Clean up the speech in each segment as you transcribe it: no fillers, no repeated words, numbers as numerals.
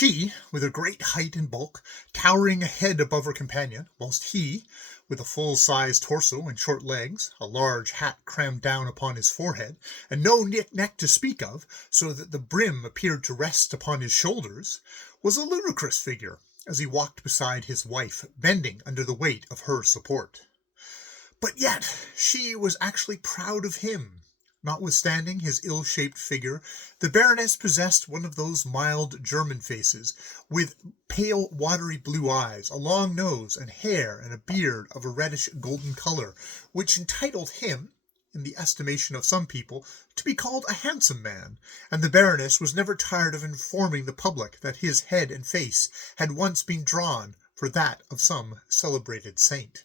She, with her great height and bulk, towering a head above her companion, whilst he, with a full-sized torso and short legs, a large hat crammed down upon his forehead, and no neck to speak of, so that the brim appeared to rest upon his shoulders, was a ludicrous figure, as he walked beside his wife, bending under the weight of her support. But yet she was actually proud of him. Notwithstanding his ill-shaped figure, the Baroness possessed one of those mild German faces, with pale watery blue eyes, a long nose, and hair and a beard of a reddish-golden colour, which entitled him, in the estimation of some people, to be called a handsome man, and the Baroness was never tired of informing the public that his head and face had once been drawn for that of some celebrated saint.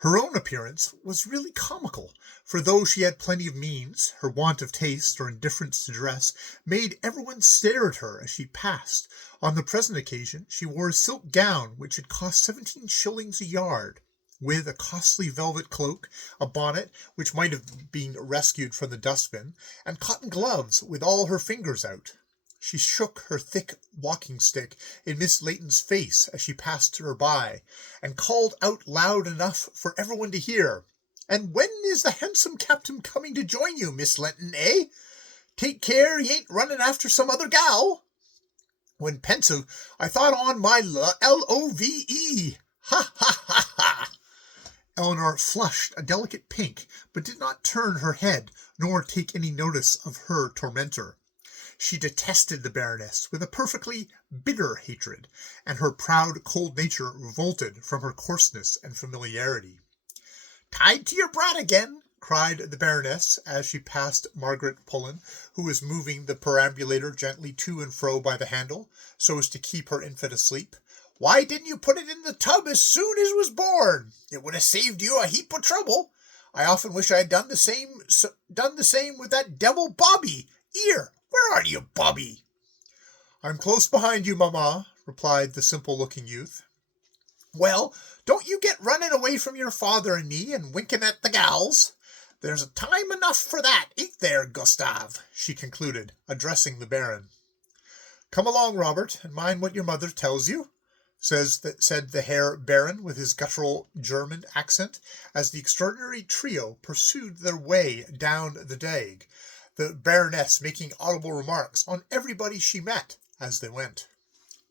Her own appearance was really comical, for though she had plenty of means, her want of taste or indifference to dress made everyone stare at her as she passed. On the present occasion she wore a silk gown which had cost 17 shillings a yard, with a costly velvet cloak, a bonnet which might have been rescued from the dustbin, and cotton gloves with all her fingers out. She shook her thick walking-stick in Miss Layton's face as she passed her by, and called out loud enough for everyone to hear, "And when is the handsome captain coming to join you, Miss Layton, eh? Take care he ain't running after some other gal." When pensive, I thought on my L-O-V-E. Ha, ha, ha, ha. Eleanor flushed a delicate pink, but did not turn her head, nor take any notice of her tormentor. She detested the Baroness with a perfectly bitter hatred, and her proud, cold nature revolted from her coarseness and familiarity. "Tied to your brat again!" cried the Baroness, as she passed Margaret Pullen, who was moving the perambulator gently to and fro by the handle, so as to keep her infant asleep. "Why didn't you put it in the tub as soon as it was born? It would have saved you a heap of trouble. I often wish I had done the same with that devil Bobby. Here, where are you, Bobby?" "I'm close behind you, mamma," replied the simple-looking youth. "Well, don't you get running away from your father and me and winking at the gals. There's time enough for that, ain't there, Gustave?" she concluded, addressing the Baron. "Come along, Robert, and mind what your mother tells you," said the Herr Baron with his guttural German accent, as the extraordinary trio pursued their way down the Dag, the Baroness making audible remarks on everybody she met as they went.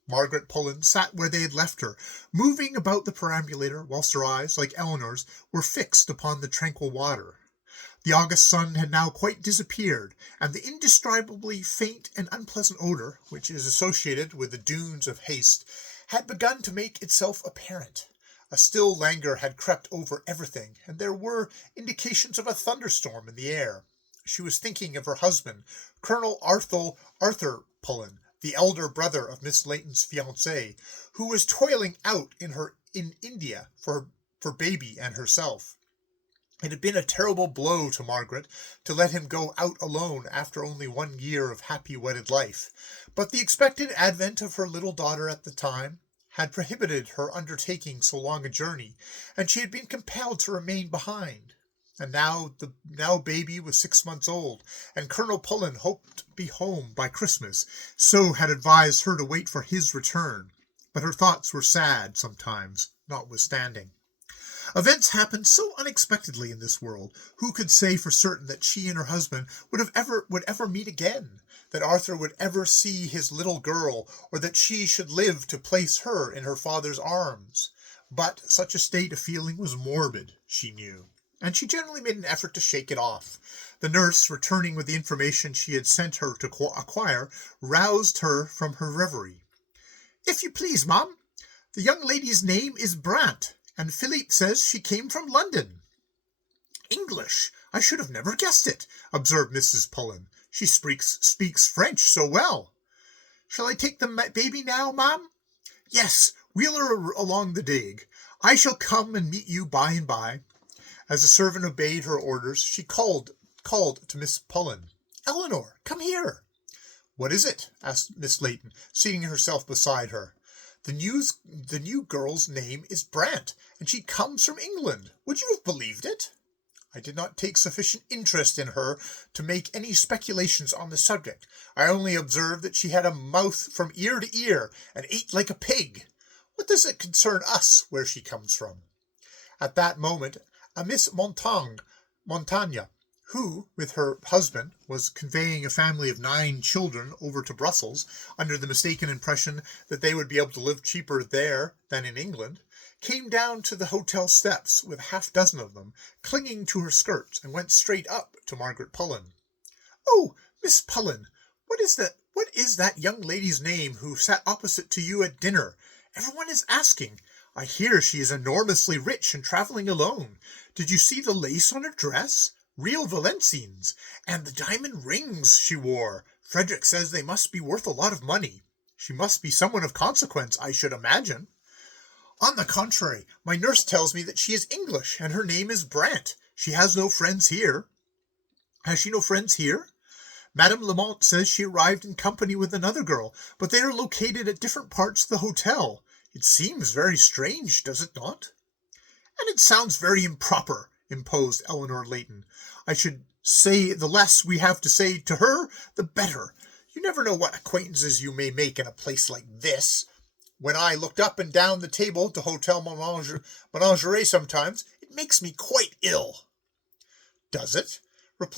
Margaret Pullen sat where they had left her, moving about the perambulator, whilst her eyes, like Eleanor's, were fixed upon the tranquil water. The August sun had now quite disappeared, and the indescribably faint and unpleasant odour, which is associated with the dunes of haste, had begun to make itself apparent. A still languor had crept over everything, and there were indications of a thunderstorm in the air. She was thinking of her husband, Colonel Arthur Pullen, the elder brother of Miss Layton's fiancé, who was toiling out in India for baby and herself. It had been a terrible blow to Margaret to let him go out alone after only 1 year of happy wedded life, but the expected advent of her little daughter at the time had prohibited her undertaking so long a journey, and she had been compelled to remain behind. And now baby was 6 months old, and Colonel Pullen hoped to be home by Christmas, so had advised her to wait for his return. But her thoughts were sad sometimes, notwithstanding. Events happened so unexpectedly in this world. Who could say for certain that she and her husband would ever meet again, that Arthur would ever see his little girl, or that she should live to place her in her father's arms? But such a state of feeling was morbid, she knew, and she generally made an effort to shake it off. The nurse, returning with the information she had sent her to acquire, roused her from her reverie. "If you please, ma'am, the young lady's name is Brant, and Philippe says she came from London." "English! I should have never guessed it," observed Mrs. Pullen. "She speaks French so well." "Shall I take the baby now, ma'am?" "Yes, wheel her along the Dig. I shall come and meet you by and by." As the servant obeyed her orders, she called to Miss Pullen. "Eleanor, come here." "What is it?" asked Miss Layton, seating herself beside her. The new girl's name is Brant, and she comes from England. Would you have believed it?" I did not take sufficient interest in her to make any speculations on the subject. I only observed that she had a mouth from ear to ear, and ate like a pig. What does it concern us where she comes from? At that moment, a Miss Montaigne, who, with her husband, was conveying a family of 9 children over to Brussels, under the mistaken impression that they would be able to live cheaper there than in England, came down to the hotel steps with half-dozen of them, clinging to her skirts, and went straight up to Margaret Pullen. "Oh, Miss Pullen, what is that young lady's name who sat opposite to you at dinner? Everyone is asking. I hear she is enormously rich and travelling alone. Did you see the lace on her dress? Real Valenciennes. And the diamond rings she wore. Frederick says they must be worth a lot of money. She must be someone of consequence, I should imagine." "On the contrary, my nurse tells me that she is English, and her name is Brant. She has no friends here." "Has she no friends here?" "Madame Lamont says she arrived in company with another girl, but they are located at different parts of the hotel. It seems very strange, does it not?" "And it sounds very improper," imposed Eleanor Layton. "I should say the less we have to say to her, the better. You never know what acquaintances you may make in a place like this. When I looked up and down the table to Hotel Menagerie sometimes, it makes me quite ill." "Does it?"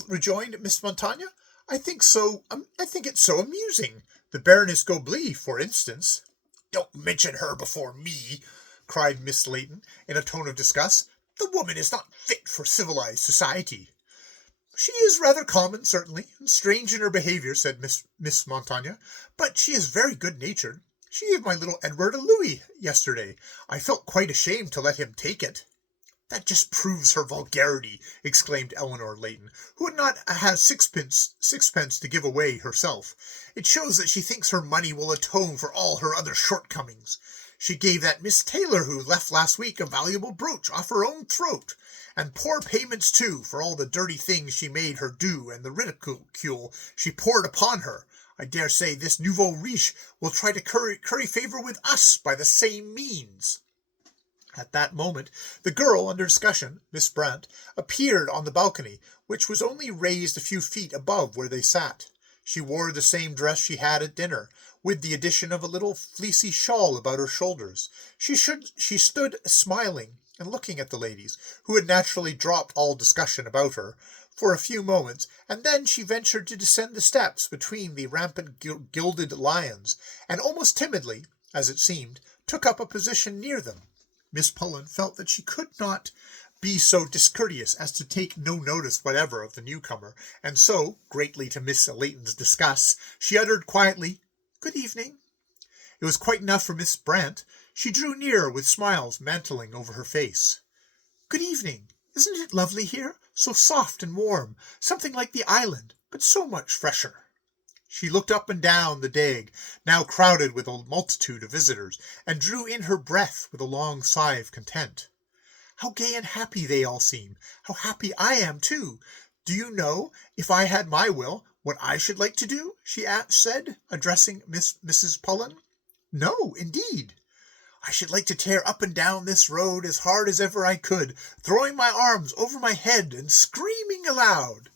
rejoined Miss Montaigne. I think it's so amusing. The Baroness Goblet, for instance." "Don't mention her before me," cried Miss Layton, in a tone of disgust. "The woman is not fit for civilized society." "She is rather common, certainly, and strange in her behaviour," said Miss Montaigne, "but she is very good-natured. She gave my little Edward a louis yesterday. I felt quite ashamed to let him take it." "That just proves her vulgarity," exclaimed Eleanor Layton, who had not had sixpence to give away herself. "It shows that she thinks her money will atone for all her other shortcomings. She gave that Miss Taylor who left last week a valuable brooch off her own throat, and poor payments too, for all the dirty things she made her do and the ridicule she poured upon her. I dare say this nouveau riche will try to curry favour with us by the same means." At that moment, the girl under discussion, Miss Brant, appeared on the balcony, which was only raised a few feet above where they sat. She wore the same dress she had at dinner, with the addition of a little fleecy shawl about her shoulders. She stood smiling and looking at the ladies, who had naturally dropped all discussion about her, for a few moments, and then she ventured to descend the steps between the rampant gilded lions, and almost timidly, as it seemed, took up a position near them. Miss Pullen felt that she could not be so discourteous as to take no notice whatever of the newcomer, and so, greatly to Miss Layton's disgust, she uttered quietly, "Good evening." It was quite enough for Miss Brant. She drew nearer with smiles mantling over her face. "Good evening. Isn't it lovely here? So soft and warm, something like the island, but so much fresher." She looked up and down the Dague, now crowded with a multitude of visitors, and drew in her breath with a long sigh of content. "How gay and happy they all seem! How happy I am, too! Do you know, if I had my will, what I should like to do?" she said, addressing Mrs. Pullen. "No, indeed." "I should like to tear up and down this road as hard as ever I could, throwing my arms over my head and screaming aloud."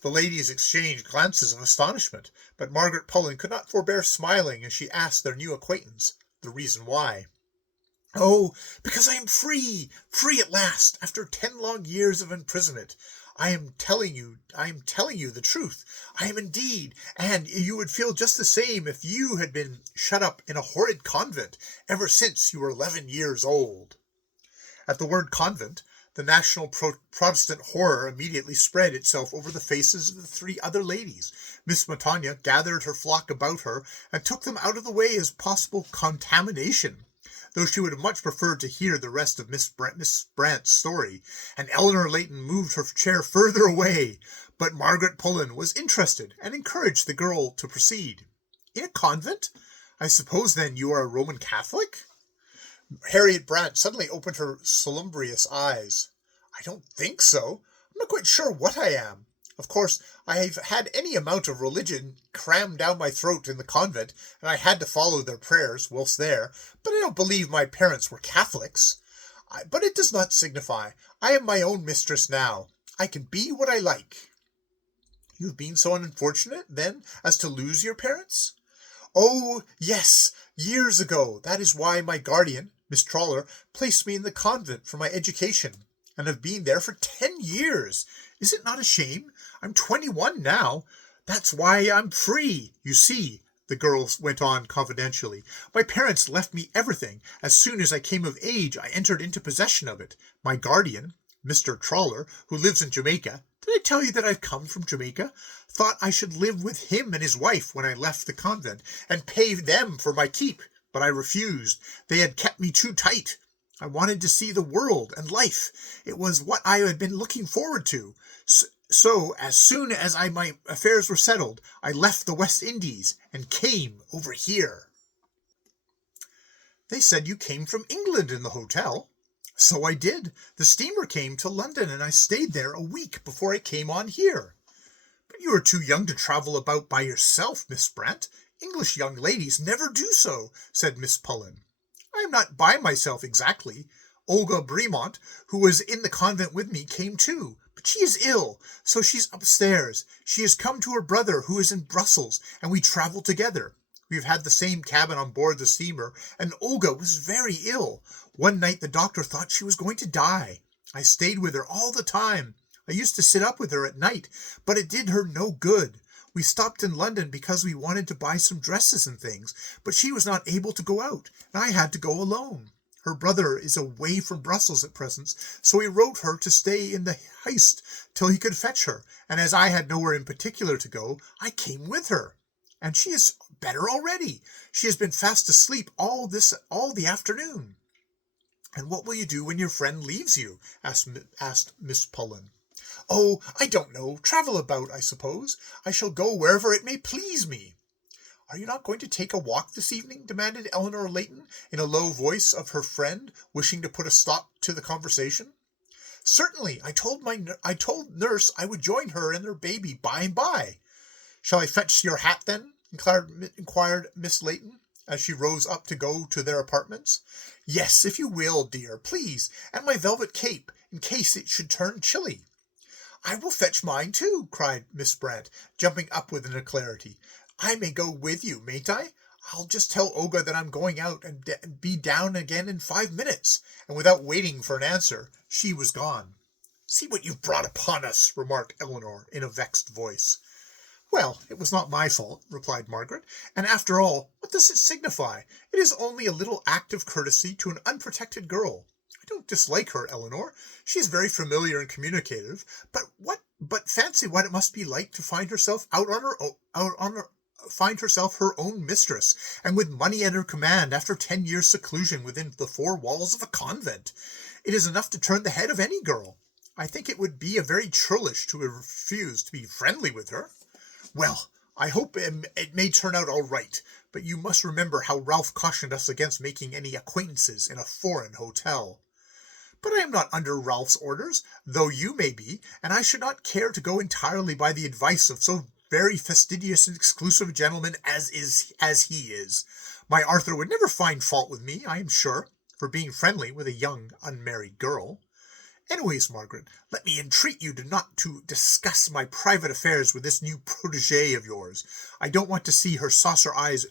The ladies exchanged glances of astonishment, but Margaret Pullen could not forbear smiling as she asked their new acquaintance the reason why. "Oh, because I am free at last, after 10 long years of imprisonment. I am telling you the truth. I am indeed, and you would feel just the same if you had been shut up in a horrid convent ever since you were 11 years old." At the word convent, the national Protestant horror immediately spread itself over the faces of the 3 other ladies. Miss Montaigne gathered her flock about her and took them out of the way as possible contamination, though she would have much preferred to hear the rest of Miss Brant's story, and Eleanor Layton moved her chair further away, but Margaret Pullen was interested and encouraged the girl to proceed. "In a convent? I suppose, then, you are a Roman Catholic?" Harriet Brant suddenly opened her salubrious eyes. "I don't think so. I'm not quite sure what I am. Of course, I have had any amount of religion crammed down my throat in the convent, and I had to follow their prayers whilst there, but I don't believe my parents were Catholics. But it does not signify. I am my own mistress now. I can be what I like." "You've been so unfortunate, then, as to lose your parents?" "Oh, yes, years ago. That is why my guardian, Miss Trawler, placed me in the convent for my education, and have been there for 10 years. Is it not a shame? I'm 21 now. That's why I'm free. You see," the girl went on confidentially, "my parents left me everything. As soon as I came of age, I entered into possession of it. My guardian, Mr. Trawler, who lives in Jamaica — did I tell you that I've come from Jamaica? — thought I should live with him and his wife when I left the convent, and pay them for my keep, but I refused. They had kept me too tight. I wanted to see the world and life. It was what I had been looking forward to. So, as soon as my affairs were settled, I left the West Indies and came over here." "They said you came from England in the hotel." "So I did. The steamer came to London, and I stayed there a week before I came on here." "But you are too young to travel about by yourself, Miss Brant. English young ladies never do so," said Miss Pullen. "I am not by myself exactly. Olga Bremont, who was in the convent with me, came too, but she is ill, so she's upstairs. She has come to her brother, who is in Brussels, and we travel together. We have had the same cabin on board the steamer, and Olga was very ill. One night the doctor thought she was going to die. I stayed with her all the time. I used to sit up with her at night, but it did her no good. We stopped in London because we wanted to buy some dresses and things, but she was not able to go out, and I had to go alone. Her brother is away from Brussels at present, so he wrote her to stay in the Heist till he could fetch her, and as I had nowhere in particular to go, I came with her. And she is better already. She has been fast asleep all the afternoon." "And what will you do when your friend leaves you?" asked Miss Pullen. "Oh, I don't know. Travel about, I suppose. I shall go wherever it may please me." "Are you not going to take a walk this evening?" demanded Eleanor Layton in a low voice of her friend, wishing to put a stop to the conversation. "Certainly. I told nurse I would join her and her baby by and by." "Shall I fetch your hat, then?" inquired Miss Layton, as she rose up to go to their apartments. "Yes, if you will, dear, please, and my velvet cape, in case it should turn chilly." "I will fetch mine, too," cried Miss Brant, jumping up with an alacrity. "I may go with you, mayn't I? I'll just tell Olga that I'm going out and be down again in 5 minutes." And without waiting for an answer, she was gone. "See what you've brought upon us," remarked Eleanor in a vexed voice. "Well, it was not my fault," replied Margaret, "and after all, what does it signify? It is only a little act of courtesy to an unprotected girl. I don't dislike her, Eleanor. She is very familiar and communicative, but fancy what it must be like to find herself find herself her own mistress, and with money at her command after 10 years' seclusion within the 4 walls of a convent. It is enough to turn the head of any girl. I think it would be a very churlish to refuse to be friendly with her. Well, I hope it may turn out all right, but you must remember how Ralph cautioned us against making any acquaintances in a foreign hotel." "But I am not under Ralph's orders, though you may be, and I should not care to go entirely by the advice of so very fastidious and exclusive a gentleman as he is. My Arthur would never find fault with me, I am sure, for being friendly with a young unmarried girl. Anyways, Margaret, let me entreat you not to discuss my private affairs with this new protégée of yours. I don't want to see her saucer eyes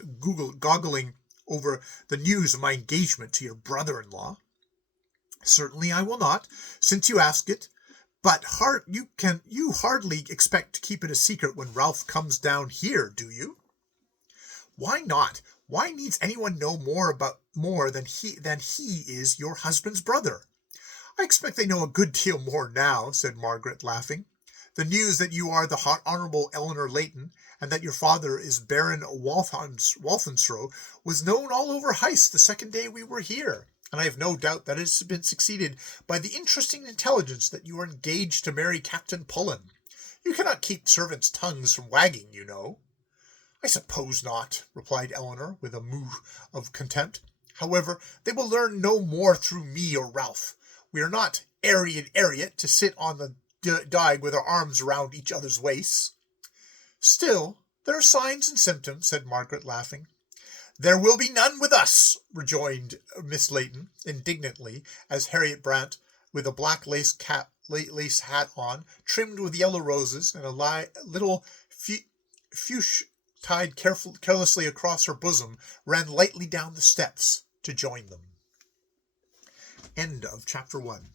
goggling over the news of my engagement to your brother-in-law." "Certainly I will not, since you ask it. But you hardly expect to keep it a secret when Ralph comes down here, do you?" "Why not? Why needs anyone know more than he is your husband's brother?" "I expect they know a good deal more now," said Margaret, laughing. "The news that you are the Honourable Eleanor Layton, and that your father is Baron Walthamstow, was known all over Heist the second day we were here, and I have no doubt that it has been succeeded by the interesting intelligence that you are engaged to marry Captain Pullen. You cannot keep servants' tongues from wagging, you know." "I suppose not," replied Eleanor, with a moue of contempt. "However, they will learn no more through me or Ralph. We are not Ariot to sit on the dyke with our arms round each other's waists." "Still, there are signs and symptoms," said Margaret, laughing. "There will be none with us," rejoined Miss Layton, indignantly, as Harriet Brant with a black lace hat on, trimmed with yellow roses, and a little fuchsia tied carelessly across her bosom, ran lightly down the steps to join them. End of chapter 1.